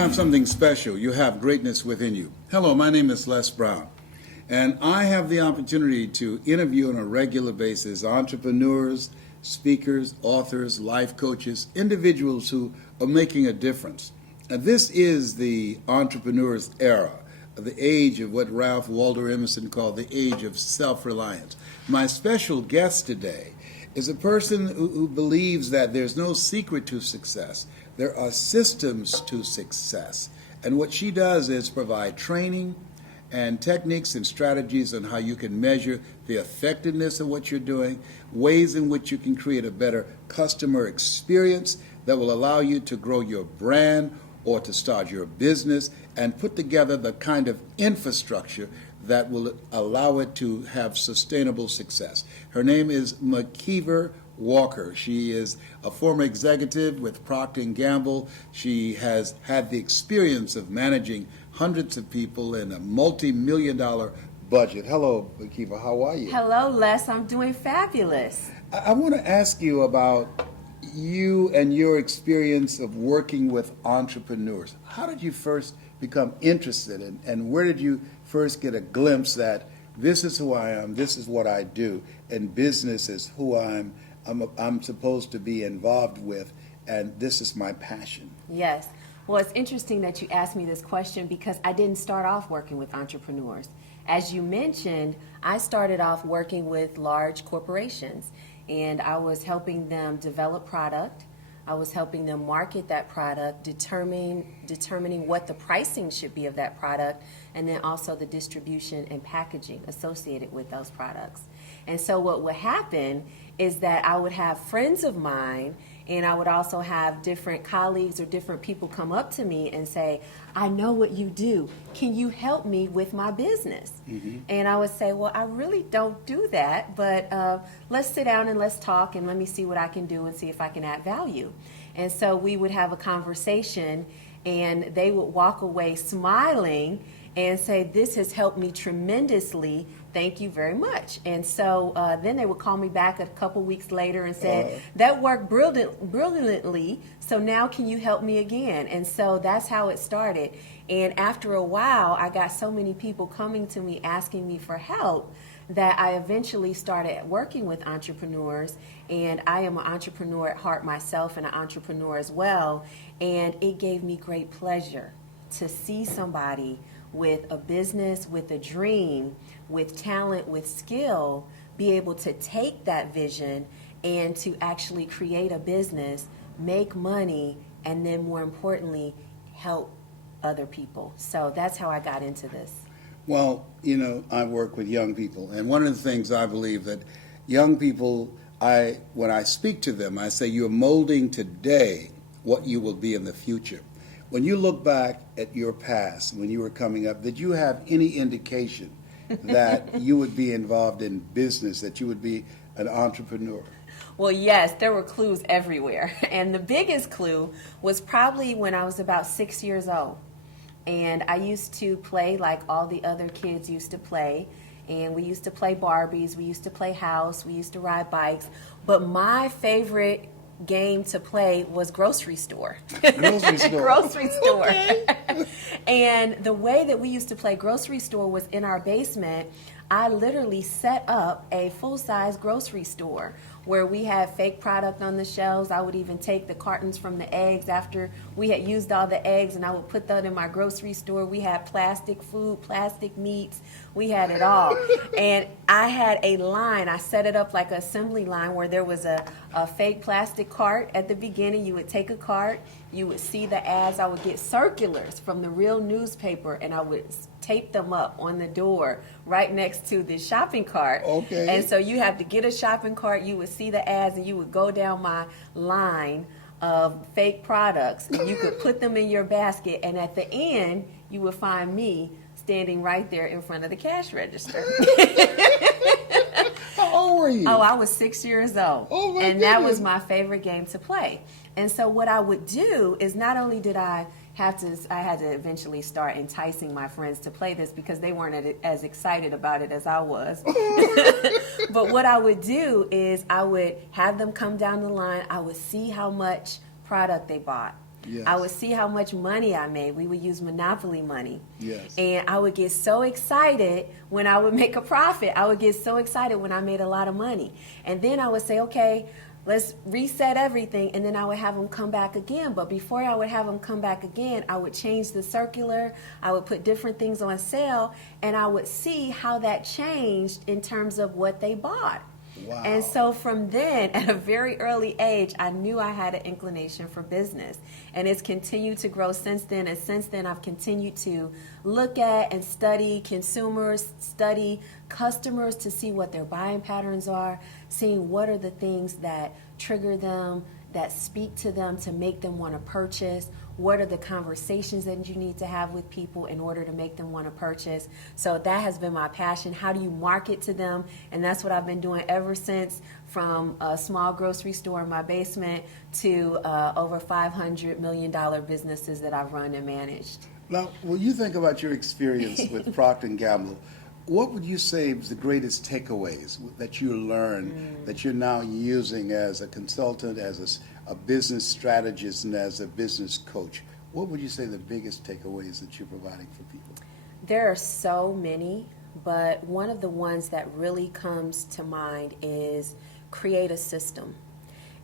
have something special. You have greatness within you. Hello, my name is Les Brown, and I have the opportunity to interview on a regular basis entrepreneurs, speakers, authors, life coaches, individuals who are making a difference. Now, this is the entrepreneur's era, the age of what Ralph Waldo Emerson called the age of self-reliance. My special guest today is a person who believes that there's no secret to success. There are systems to success. And what she does is provide training and techniques and strategies on how you can measure the effectiveness of what you're doing, ways in which you can create a better customer experience that will allow you to grow your brand or to start your business and put together the kind of infrastructure that will allow it to have sustainable success. Her name is McKeever Walker. She is a former executive with Procter & Gamble. She has had the experience of managing hundreds of people in a multi-million-dollar budget. Hello, McKeever. How are you? Hello, Les. I'm doing fabulous. I want to ask you about you and your experience of working with entrepreneurs. How did you first become interested in, and where did you first get a glimpse that this is who I am, this is what I do, and business is who I'm supposed to be involved with, and this is my passion? Yes. Well, it's interesting that you asked me this question because I didn't start off working with entrepreneurs. As you mentioned, I started off working with large corporations, and I was helping them develop product. I was helping them market that product, determining what the pricing should be of that product, and then also the distribution and packaging associated with those products. And so what would happen is that I would have friends of mine, and I would also have different colleagues or different people come up to me and say, I know what you do. Can you help me with my business? Mm-hmm. And I would say, well, I really don't do that, but let's sit down and let's talk and let me see what I can do and see if I can add value. And so we would have a conversation, and they would walk away smiling and say, this has helped me tremendously. Thank you very much. And so then they would call me back a couple weeks later and say, that worked brilliantly, so now can you help me again? And so that's how it started. And after a while, I got so many people coming to me asking me for help that I eventually started working with entrepreneurs. And I am an entrepreneur at heart myself and an entrepreneur as well. And it gave me great pleasure to see somebody with a business, with a dream, with talent, with skill, be able to take that vision and to actually create a business, make money, and then more importantly, help other people. So that's how I got into this. Well, you know, I work with young people, and one of the things I believe that young people, when I speak to them, I say you're molding today what you will be in the future. When you look back at your past, when you were coming up, did you have any indication that you would be involved in business, that you would be an entrepreneur? Well, yes, there were clues everywhere. And the biggest clue was probably when I was about 6 years old. And I used to play like all the other kids used to play. And we used to play Barbies, we used to play house, we used to ride bikes. But my favorite game to play was grocery store. Grocery store. Grocery store. Okay. And the way that we used to play grocery store was in our basement. I literally set up a full-size grocery store where we had fake product on the shelves. I would even take the cartons from the eggs after we had used all the eggs, and I would put that in my grocery store. We had plastic food, plastic meats. We had it all. And I had a line. I set it up like an assembly line where there was a fake plastic cart at the beginning. You would take a cart. You would see the ads. I would get circulars from the real newspaper, and I would tape them up on the door right next to the shopping cart. Okay. And so you have to get a shopping cart. You would see the ads, and you would go down my line of fake products, and you could put them in your basket. And at the end, you would find me standing right there in front of the cash register. How old were you? Oh, I was 6 years old. Oh, my And goodness. that was my favorite game to play. And so what I would do is not only did I had to eventually start enticing my friends to play this because they weren't as excited about it as I was. But what I would do is I would have them come down the line. I would see how much product they bought. Yes. I would see how much money I made. We would use Monopoly money. Yes. And I would get so excited when I would make a profit. I would get so excited when I made a lot of money. And then I would say, okay, let's reset everything, and then I would have them come back again. But before I would have them come back again, I would change the circular, I would put different things on sale, and I would see how that changed in terms of what they bought. Wow. And so from then, at a very early age, I knew I had an inclination for business. And it's continued to grow since then. And since then, I've continued to look at and study consumers, study customers to see what their buying patterns are, seeing what are the things that trigger them, that speak to them to make them want to purchase. What are the conversations that you need to have with people in order to make them want to purchase? So that has been my passion. How do you market to them? And that's what I've been doing ever since, from a small grocery store in my basement to over $500 million businesses that I've run and managed. Now, when you think about your experience with Procter & Gamble, what would you say is the greatest takeaways that you learned that you're now using as a consultant, as a business strategist, and as a business coach? What would you say the biggest takeaways that you're providing for people? There are so many, but one of the ones that really comes to mind is create a system.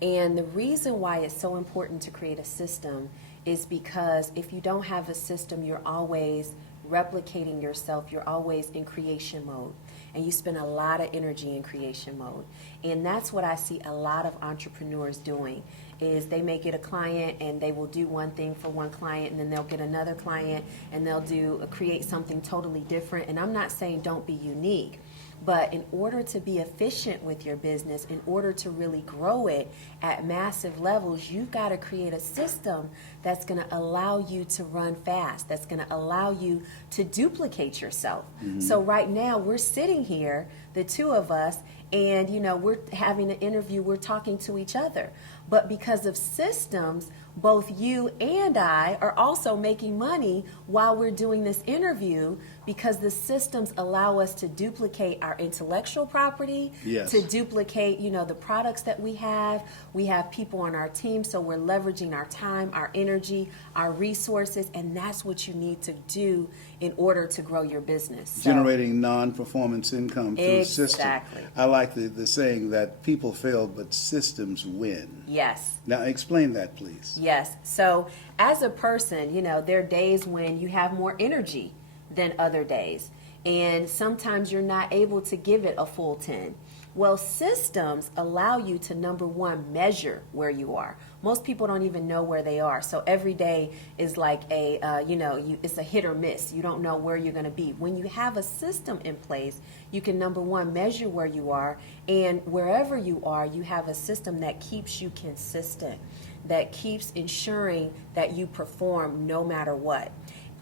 And the reason why it's so important to create a system is because if you don't have a system, you're always replicating yourself. You're always in creation mode, and you spend a lot of energy in creation mode. And that's what I see a lot of entrepreneurs doing, is they may get a client and they will do one thing for one client, and then they'll get another client and they'll create something totally different. And I'm not saying don't be unique, but in order to be efficient with your business, in order to really grow it at massive levels, you've got to create a system that's going to allow you to run fast, that's going to allow you to duplicate yourself. So right now we're sitting here, the two of us, and we're having an interview, we're talking to each other. But because of systems, both you and I are also making money while we're doing this interview, because the systems allow us to duplicate our intellectual property, Yes. to duplicate, the products that we have. We have people on our team, so we're leveraging our time, our energy, our resources, and that's what you need to do in order to grow your business. So, Generating non-performance income through systems. Exactly. I like the saying that people fail, but systems win. yes. Now, explain that, please. Yes. So as a person, there are days when you have more energy than other days. And sometimes you're not able to give it a full 10. Well, systems allow you to, number one, measure where you are. Most people don't even know where they are. So every day is like it's a hit or miss. You don't know where you're going to be. When you have a system in place, you can, number one, measure where you are. And wherever you are, you have a system that keeps you consistent, that keeps ensuring that you perform no matter what.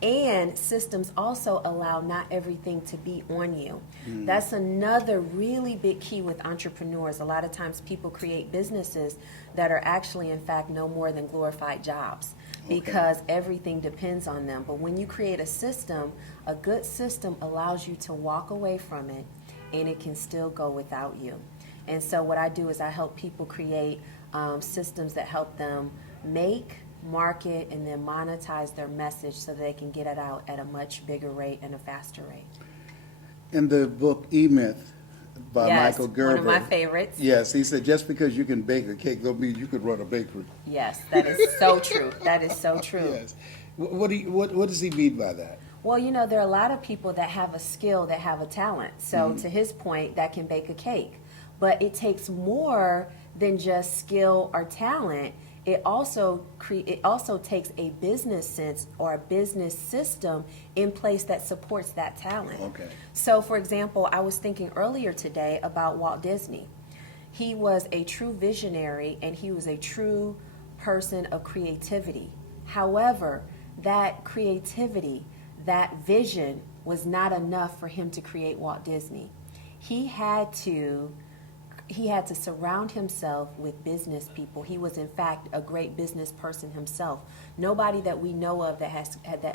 And systems also allow not everything to be on you. That's another really big key with entrepreneurs. A lot of times people create businesses that are actually, in fact, no more than glorified jobs, because everything depends on them. But when you create a system, a good system allows you to walk away from it, and it can still go without you. And so what I do is I help people create systems that help them make, market, and then monetize their message so they can get it out at a much bigger rate and a faster rate. In the book E-Myth by Yes, Michael Gerber. one of my favorites. Yes, he said just because you can bake a cake don't mean you could run a bakery. Yes, that is so true. That is so true. Yes. What does he mean by that? Well, there are a lot of people that have a skill, that have a talent. So to his point, that can bake a cake. But it takes more than just skill or talent. It also takes a business sense or a business system in place that supports that talent. Okay. So, for example, I was thinking earlier today about Walt Disney. He was a true visionary, and he was a true person of creativity. However, that creativity, that vision was not enough for him to create Walt Disney. He had to surround himself with business people. He was, in fact, a great business person himself. Nobody that we know of that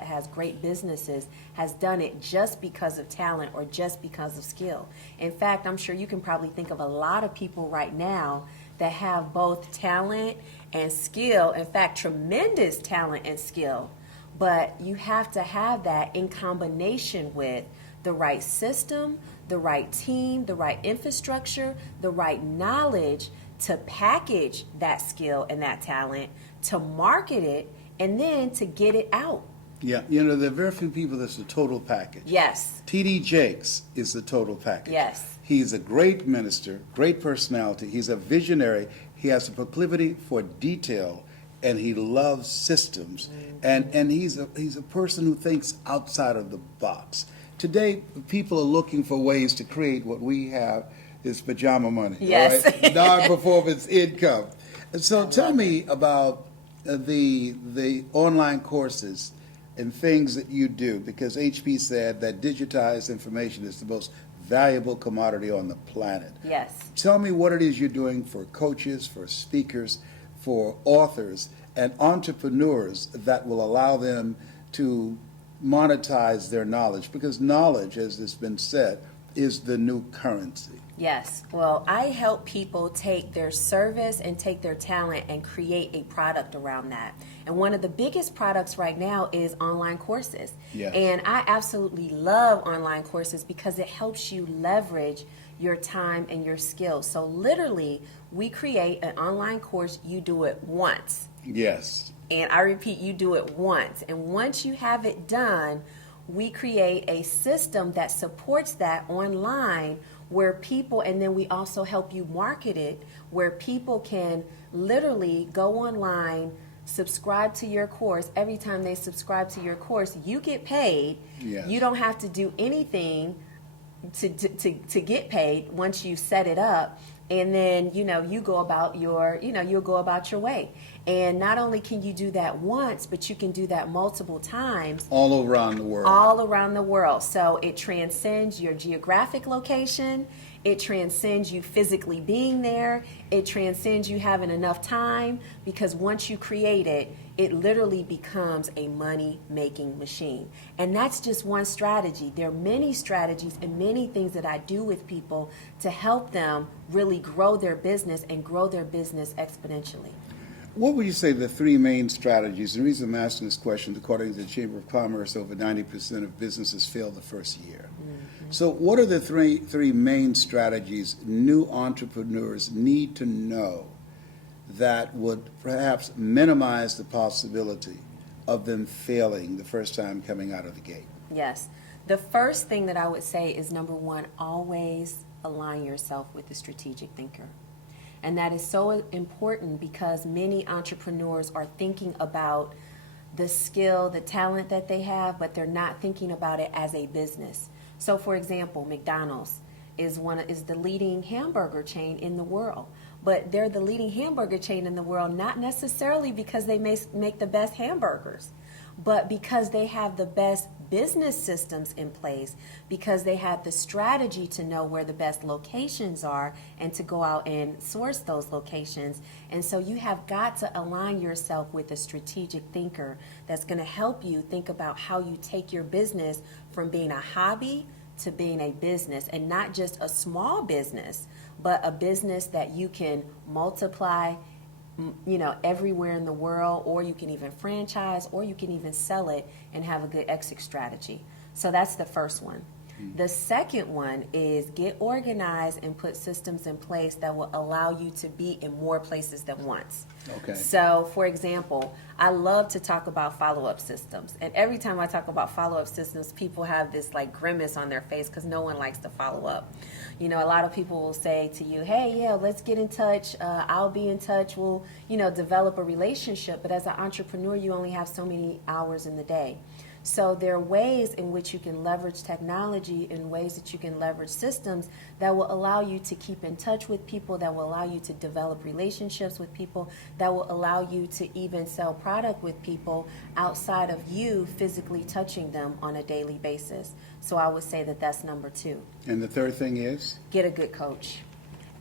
has great businesses has done it just because of talent or just because of skill. In fact, I'm sure you can probably think of a lot of people right now that have both talent and skill. In fact, tremendous talent and skill. But you have to have that in combination with the right system, the right team, the right infrastructure, the right knowledge to package that skill and that talent, to market it, and then to get it out. Yeah, you know, there are very few people that's the total package. Yes. T.D. Jakes is the total package. Yes. He's a great minister, great personality. He's a visionary. He has a proclivity for detail, and he loves systems. And he's a person who thinks outside of the box. Today, people are looking for ways to create what we have is pajama money. Yes. Right? Non-performance income. And so tell me about the online courses and things that you do, because HP said that digitized information is the most valuable commodity on the planet. Yes. Tell me what it is you're doing for coaches, for speakers, for authors, and entrepreneurs that will allow them to monetize their knowledge, because knowledge, as has been said, is the new currency. Yes. Well, I help people take their service and take their talent and create a product around that. And one of the biggest products right now is online courses. Yes. And I absolutely love online courses because it helps you leverage your time and your skills. So literally, we create an online course, you do it once. Yes. And I repeat, you do it once. And once you have it done, we create a system that supports that online where people, and then we also help you market it, where people can literally go online, subscribe to your course. Every time they subscribe to your course, you get paid. Yes. You don't have to do anything to get paid once you set it up. And then, you go about you'll go about your way. And not only can you do that once, but you can do that multiple times. All around the world. All around the world. So it transcends your geographic location. It transcends you physically being there. It transcends you having enough time, because once you create it, it literally becomes a money-making machine. And that's just one strategy. There are many strategies and many things that I do with people to help them really grow their business and grow their business exponentially. What would you say the three main strategies? The reason I'm asking this question, according to the Chamber of Commerce, over 90% of businesses fail the first year. Mm-hmm. So what are the three main strategies new entrepreneurs need to know that would perhaps minimize the possibility of them failing the first time coming out of the gate? Yes. The first thing that I would say is, number one, always align yourself with the strategic thinker. And that is so important because many entrepreneurs are thinking about the skill, the talent that they have, but they're not thinking about it as a business. So, for example, McDonald's is the leading hamburger chain in the world. But they're the leading hamburger chain in the world not necessarily because they make the best hamburgers, but because they have the best business systems in place, because they have the strategy to know where the best locations are and to go out and source those locations. And so you have got to align yourself with a strategic thinker that's going to help you think about how you take your business from being a hobby to being a business, and not just a small business, but a business that you can multiply everywhere in the world, or you can even franchise, or you can even sell it and have a good exit strategy. So that's the first one. The second one is get organized and put systems in place that will allow you to be in more places than once. Okay. So, for example, I love to talk about follow-up systems. And every time I talk about follow-up systems, people have this grimace on their face because no one likes to follow up. A lot of people will say to you, hey, yeah, let's get in touch. I'll be in touch. We'll, develop a relationship. But as an entrepreneur, you only have so many hours in the day. So there are ways in which you can leverage technology and ways that you can leverage systems that will allow you to keep in touch with people, that will allow you to develop relationships with people, that will allow you to even sell product with people outside of you physically touching them on a daily basis. So I would say that that's number two. And the third thing is? Get a good coach.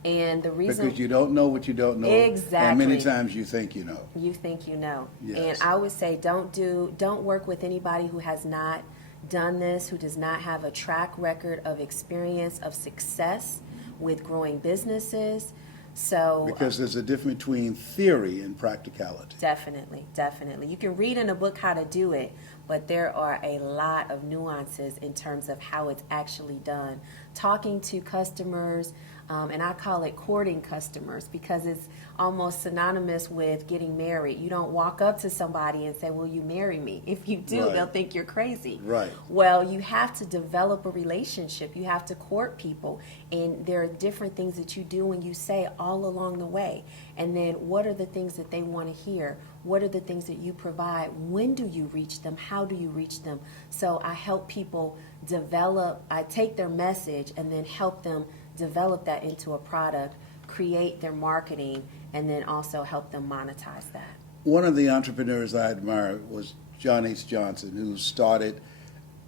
And the reason, because you don't know what you don't know. Exactly. And many times you think you know. You think you know. Yes. And I would say don't work with anybody who has not done this, who does not have a track record of experience, of success with growing businesses. So Because there's a difference between theory and practicality. definitely, definitely. You can read in a book how to do it, but there are a lot of nuances in terms of how it's actually done. Talking to customers, and I call it courting customers because it's almost synonymous with getting married. You don't walk up to somebody and say, "Will you marry me?" If you do, Right. they'll think you're crazy. Right. Well, you have to develop a relationship. You have to court people, and there are different things that you do and you say all along the way. And then what are the things that they want to hear? What are the things that you provide? When do you reach them? How do you reach them? So I help people develop, I take their message and then help them develop that into a product, create their marketing, and then also help them monetize that. One of the entrepreneurs I admire was John H. Johnson, who started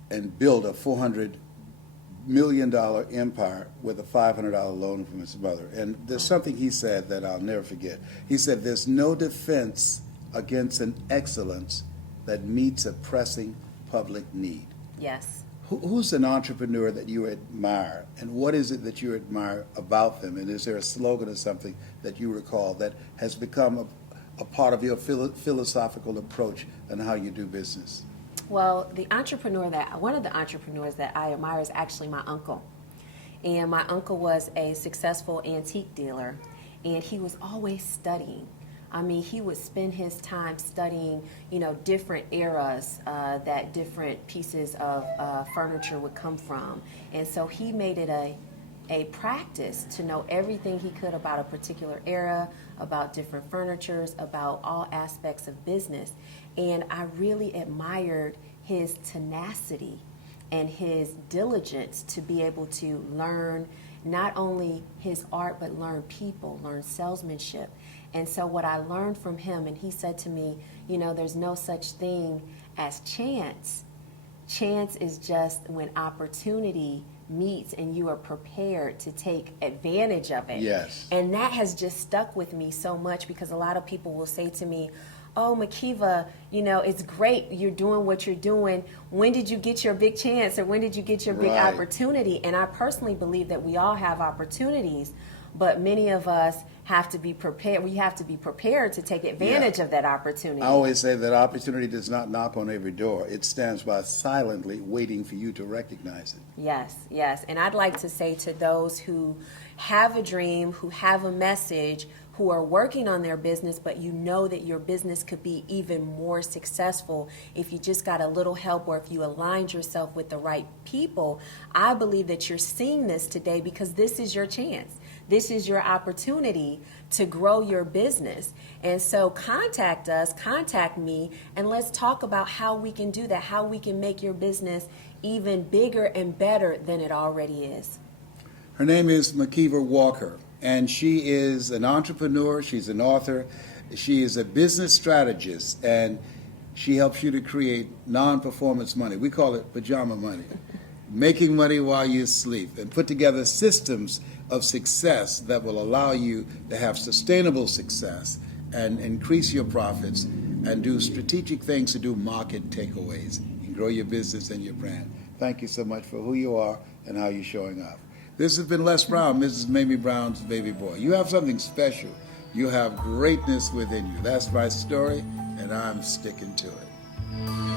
and built a $400 million empire with a $500 loan from his mother. And there's something he said that I'll never forget. He said, "There's no defense against an excellence that meets a pressing public need." Yes. Who's an entrepreneur that you admire, and what is it that you admire about them? And is there a slogan or something that you recall that has become a part of your philosophical approach on how you do business? Well, one of the entrepreneurs that I admire is actually my uncle. And my uncle was a successful antique dealer, and he was always studying. I mean, he would spend his time studying, different eras that different pieces of furniture would come from. And so he made it a practice to know everything he could about a particular era, about different furnitures, about all aspects of business. And I really admired his tenacity and his diligence to be able to learn not only his art, but learn people, learn salesmanship. And so what I learned from him, and he said to me, there's no such thing as chance. Chance is just when opportunity meets and you are prepared to take advantage of it. Yes. And that has just stuck with me so much because a lot of people will say to me, "Oh, Makiva, it's great you're doing what you're doing. When did you get your big chance, or when did you get your big Right. opportunity?" And I personally believe that we all have opportunities, but many of us have to be prepared. We have to be prepared to take advantage of that opportunity. I always say that opportunity does not knock on every door. It stands by silently waiting for you to recognize it. Yes, yes. And I'd like to say to those who have a dream, who have a message, who are working on their business, but you know that your business could be even more successful if you just got a little help or if you aligned yourself with the right people. I believe that you're seeing this today because this is your chance. This is your opportunity to grow your business. And so contact us, contact me, and let's talk about how we can do that, how we can make your business even bigger and better than it already is. Her name is Makiva Walker, and she is an entrepreneur. She's an author. She is a business strategist, and she helps you to create non-performance money. We call it pajama money. Making money while you sleep, and put together systems of success that will allow you to have sustainable success and increase your profits and do strategic things to do market takeaways and grow your business and your brand. Thank you so much for who you are and how you're showing up. This has been Les Brown, Mrs. Mamie Brown's baby boy. You have something special. You have greatness within you. That's my story, and I'm sticking to it.